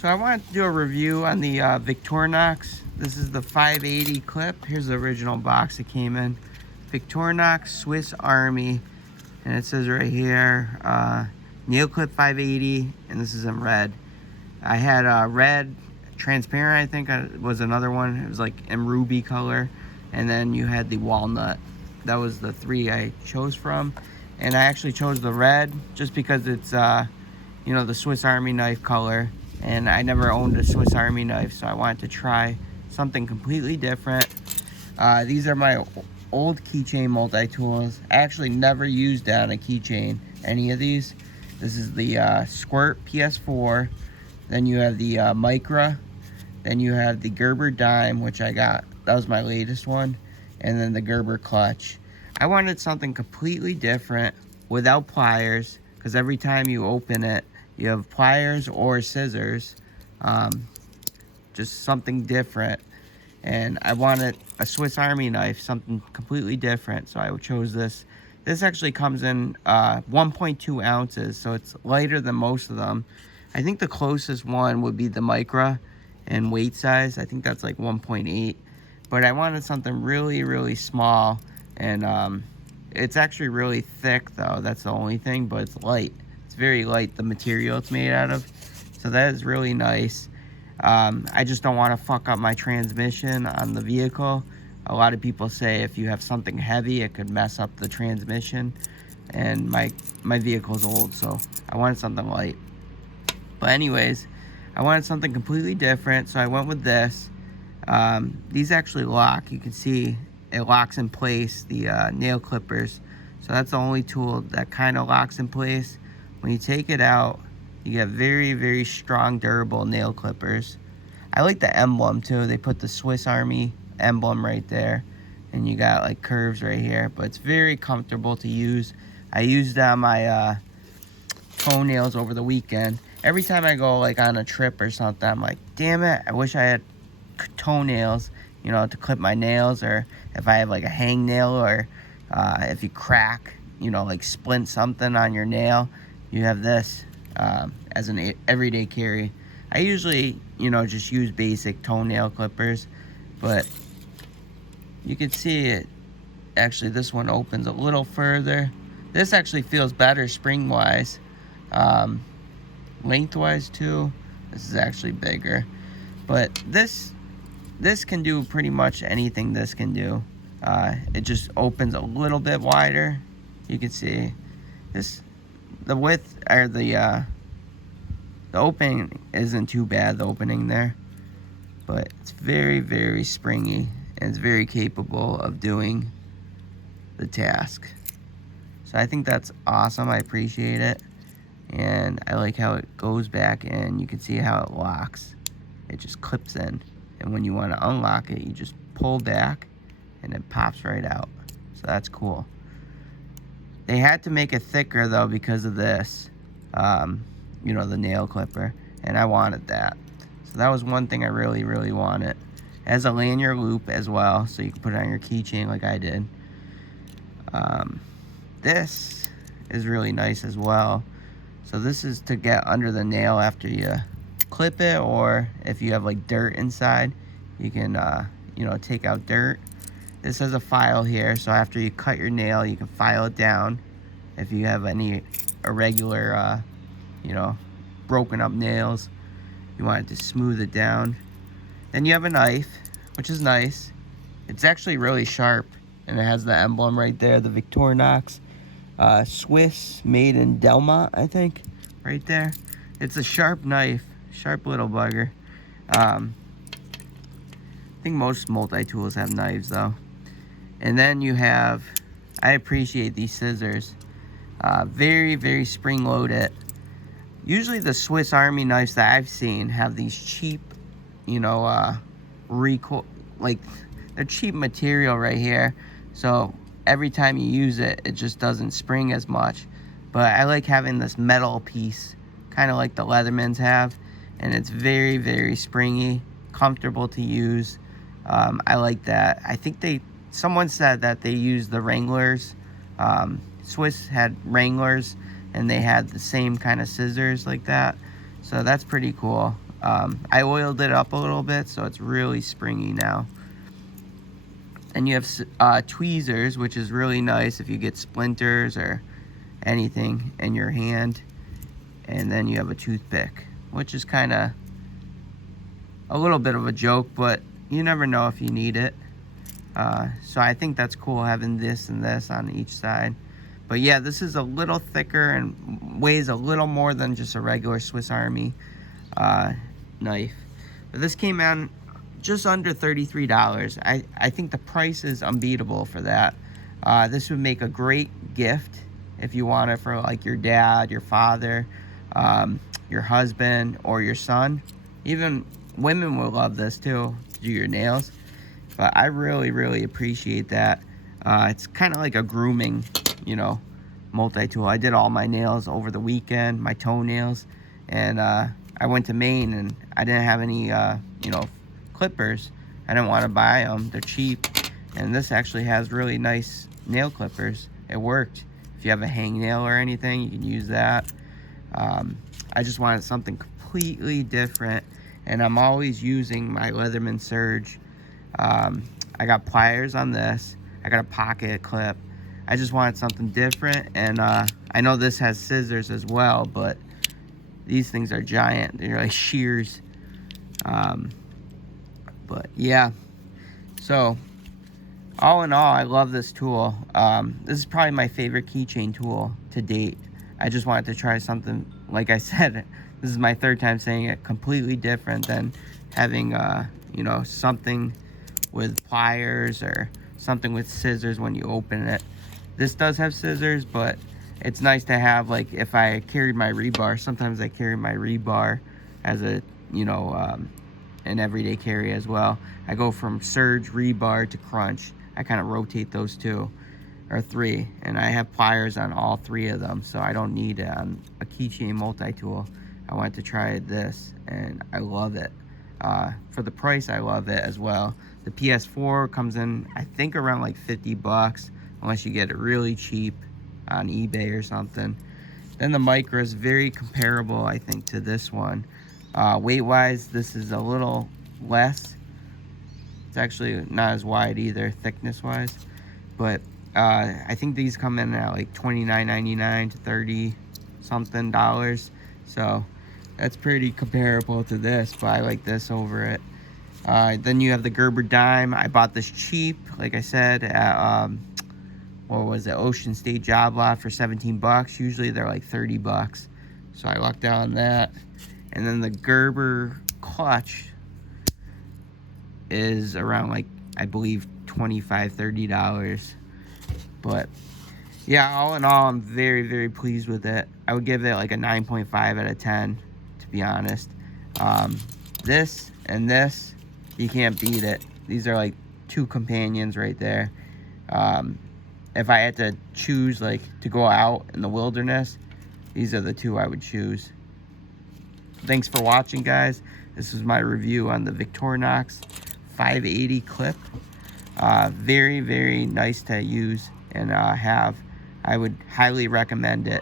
So I wanted to do a review on the Victorinox. This is the 580 clip. Here's the original box it came in. Victorinox Swiss Army. And it says right here, nail clip 580, and this is in red. I had red, transparent, I think was another one. It was like in ruby color. And then you had the walnut. That was the three I chose from. And I actually chose the red just because it's, you know, the Swiss Army knife color. And I never owned a Swiss Army knife, so I wanted to try something completely different. These are my old Keychain multi-tools. I actually never used on a Keychain, any of these. This is the Squirt PS4. Then you have the Micra. Then you have the Gerber Dime, which I got. That was my latest one. And then the Gerber Clutch. I wanted something completely different without pliers, because every time you open it, you have pliers or scissors. Just something different. And I wanted a Swiss Army knife, something completely different, so I chose this. This actually comes in 1.2 ounces, so it's lighter than most of them. I think the closest one would be the Micra in weight size. I think that's like 1.8. But I wanted something really, really small. And it's actually really thick, though. That's the only thing, but it's light. It's very light, the material it's made out of. So that is really nice. I just don't want to fuck up my transmission on the vehicle. A lot of people say if you have something heavy, it could mess up the transmission. And my vehicle's old, so I wanted something light. But anyways, I wanted something completely different, so I went with this. These actually lock. You can see it locks in place, the nail clippers. So that's the only tool that kind of locks in place. When you take it out, you get very, very strong, durable nail clippers. I like the emblem too. They put the Swiss Army emblem right there. And you got like curves right here. But it's very comfortable to use. I used it on my toenails over the weekend. Every time I go like on a trip or something, I'm like, damn it, I wish I had toenails, you know, to clip my nails. Or if I have like a hangnail, or if you crack, you know, like splint something on your nail, you have this as an everyday carry. I usually, you know, just use basic toenail clippers, but you can see it. Actually, this one opens a little further. This actually feels better spring-wise. Lengthwise too, this is actually bigger. But this can do pretty much anything this can do. It just opens a little bit wider. You can see this. The width, or the opening isn't too bad, the opening there. But it's very, very springy, and it's very capable of doing the task. So I think that's awesome. I appreciate it. And I like how it goes back in. You can see how it locks. It just clips in. And when you want to unlock it, you just pull back and it pops right out. So that's cool. They had to make it thicker though because of this, you know, the nail clipper, and I wanted that. So that was one thing I really, really wanted. It has a lanyard loop as well, so you can put it on your keychain like I did. This is really nice as well. So this is to get under the nail after you clip it, or if you have like dirt inside, you can, you know, take out dirt. This has a file here, so after you cut your nail, you can file it down. If you have any irregular, you know, broken up nails, you want it to smooth it down. Then you have a knife, which is nice. It's actually really sharp, and it has the emblem right there, the Victorinox Swiss, made in Delmont, I think, right there. It's a sharp knife, sharp little bugger. I think most multi-tools have knives though. And then you have, I appreciate these scissors. Very, very spring-loaded. Usually the Swiss Army knives that I've seen have these cheap, you know, like they're cheap material right here. So every time you use it, it just doesn't spring as much. But I like having this metal piece, kind of like the Leathermans have. And it's very, very springy, comfortable to use. I like that. I think someone said that they used the Wranglers. Swiss had Wranglers, and they had the same kind of scissors like that. So that's pretty cool. I oiled it up a little bit, so it's really springy now. And you have tweezers, which is really nice if you get splinters or anything in your hand. And then you have a toothpick, which is kind of a little bit of a joke, but you never know if you need it. So I think that's cool, having this and this on each side. But yeah, this is a little thicker and weighs a little more than just a regular Swiss Army knife. But this came out just under $33. I think the price is unbeatable for that. This would make a great gift if you want it for like your dad, your father, your husband, or your son. Even women will love this too, to do your nails. But I really appreciate that. It's kind of like a grooming, you know, multi-tool. I did all my nails over the weekend, my toenails, and I went to Maine and I didn't have any, you know, clippers. I didn't want to buy them. They're cheap, and this actually has really nice nail clippers. It worked. If you have a hangnail or anything, you can use that. I just wanted something completely different, and I'm always using my Leatherman Surge. I got pliers on this. I got a pocket clip. I just wanted something different, and I know this has scissors as well, but these things are giant. They're like shears. But yeah, so all in all, I love this tool. This is probably my favorite keychain tool to date. I just wanted to try something, like I said, this is my third time saying it, completely different than having, you know, something with pliers or something with scissors when you open it. This does have scissors, but it's nice to have, like, if I carried my rebar, sometimes I carry my rebar as a, you know, an everyday carry as well. I go from Surge, rebar to Crunch. I kind of rotate those two or three, and I have pliers on all three of them, so I don't need it on a keychain multi-tool. I wanted to try this, and I love it. For the price, I love it as well. The PS4 comes in, I think, around like 50 bucks, unless you get it really cheap on eBay or something. Then the Micro is very comparable, I think, to this one. Weight-wise, this is a little less. It's actually not as wide either, thickness-wise. But I think these come in at like $29.99 to $30-something. So that's pretty comparable to this, but I like this over it. Then you have the Gerber dime. I bought this cheap, like I said, at what was it, Ocean State Job Lot for 17 bucks. Usually they're like 30 bucks. So I lucked out on that. And then the Gerber clutch is around, like, I believe $25-30. But yeah, all in all, I'm very pleased with it. I would give it like a 9.5 out of 10, to be honest. This and this, you can't beat it. These are like two companions right there. If I had to choose, like, to go out in the wilderness, these are the two I would choose. Thanks for watching, guys. This is my review on the Victorinox 580 clip. Very nice to use and have. I would highly recommend it.